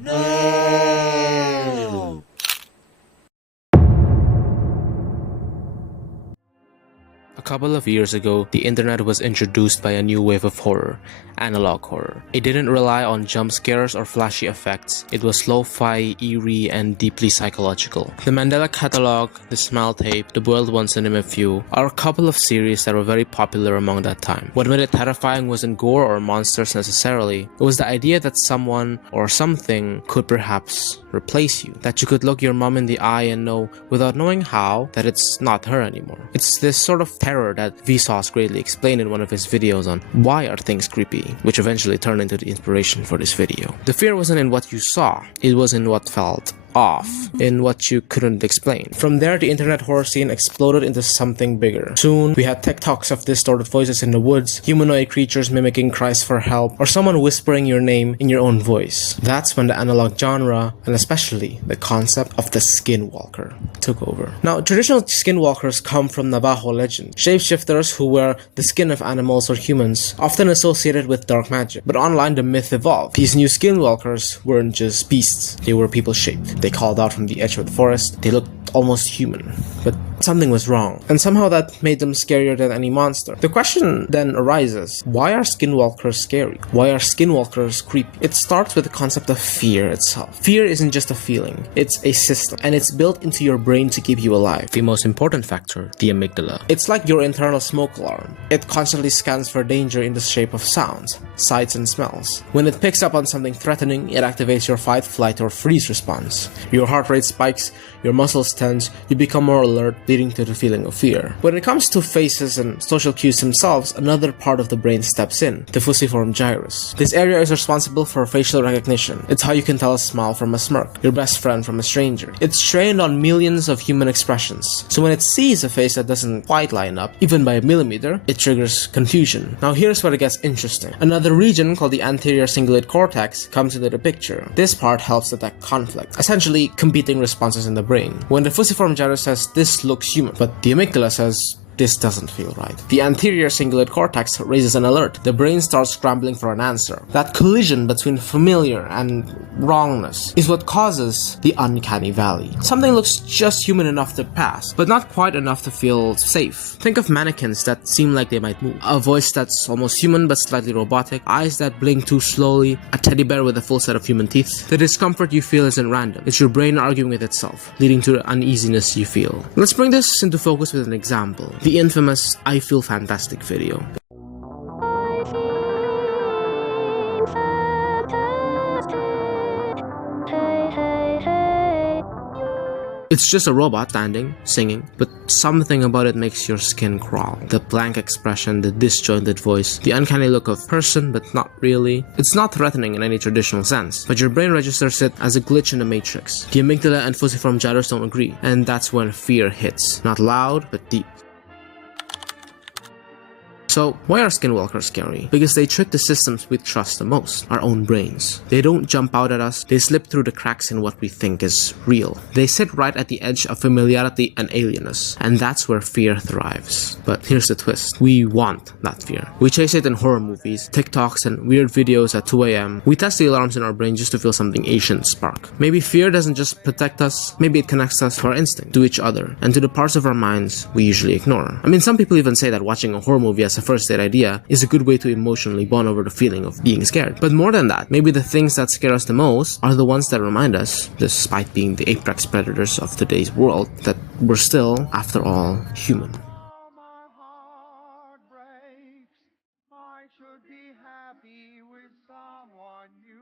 No! A couple of years ago, the internet was introduced by a new wave of horror, analog horror. It didn't rely on jump scares or flashy effects. It was lo-fi, eerie, and deeply psychological. The Mandela Catalog, The Smell Tape, The Boiled One Cinema View are a couple of series that were very popular among that time. What made it terrifying wasn't gore or monsters necessarily. It was the idea that someone or something could perhaps replace you. That you could look your mom in the eye and know, without knowing how, that it's not her anymore. It's this sort of terror that Vsauce greatly explained in one of his videos on why are things creepy, which eventually turned into the inspiration for this video. The fear wasn't in what you saw, it was in what felt off, in what you couldn't explain. From there, the internet horror scene exploded into something bigger. Soon, we had TikToks of distorted voices in the woods, humanoid creatures mimicking cries for help, or someone whispering your name in your own voice. That's when the analog genre, and especially the concept of the skinwalker, took over. Now, traditional skinwalkers come from Navajo legend, shapeshifters who wear the skin of animals or humans, often associated with dark magic. But online, the myth evolved. These new skinwalkers weren't just beasts, they were people-shaped. They called out from the edge of the forest. They looked almost human, but something was wrong, and somehow that made them scarier than any monster. The question then arises, why are skinwalkers scary? Why are skinwalkers creepy? It starts with the concept of fear itself. Fear isn't just a feeling, it's a system, and it's built into your brain to keep you alive. The most important factor, the amygdala. It's like your internal smoke alarm. It constantly scans for danger in the shape of sounds, sights, and smells. When it picks up on something threatening, it activates your fight, flight, or freeze response. Your heart rate spikes, your muscles tense, you become more alert, leading to the feeling of fear. When it comes to faces and social cues themselves, another part of the brain steps in, the fusiform gyrus. This area is responsible for facial recognition. It's how you can tell a smile from a smirk, your best friend from a stranger. It's trained on millions of human expressions, so when it sees a face that doesn't quite line up, even by a millimeter, it triggers confusion. Now here's where it gets interesting. Another region called the anterior cingulate cortex comes into the picture. This part helps detect conflict, essentially competing responses in the brain. When the fusiform gyrus says this looks human, but the amygdala says this doesn't feel right, the anterior cingulate cortex raises an alert. The brain starts scrambling for an answer. That collision between familiar and wrongness is what causes the uncanny valley. Something looks just human enough to pass, but not quite enough to feel safe. Think of mannequins that seem like they might move, a voice that's almost human but slightly robotic, eyes that blink too slowly, a teddy bear with a full set of human teeth. The discomfort you feel isn't random. It's your brain arguing with itself, leading to the uneasiness you feel. Let's bring this into focus with an example. The infamous I Feel Fantastic video. It's just a robot standing, singing, but something about it makes your skin crawl. The blank expression, the disjointed voice, the uncanny look of person but not really. It's not threatening in any traditional sense, but your brain registers it as a glitch in the matrix. The amygdala and fusiform gyrus don't agree, and that's when fear hits. Not loud, but deep. So, why are skinwalkers scary? Because they trick the systems we trust the most, our own brains. They don't jump out at us, they slip through the cracks in what we think is real. They sit right at the edge of familiarity and alienness, and that's where fear thrives. But here's the twist. We want that fear. We chase it in horror movies, TikToks, and weird videos at 2 a.m. We test the alarms in our brain just to feel something ancient spark. Maybe fear doesn't just protect us, maybe it connects us to our instinct, to each other, and to the parts of our minds we usually ignore. I mean, some people even say that watching a horror movie as a first date idea is a good way to emotionally bond over the feeling of being scared. But more than that, maybe the things that scare us the most are the ones that remind us, despite being the apex predators of today's world, that we're still, after all, human. My heart breaks. I should be happy with someone new.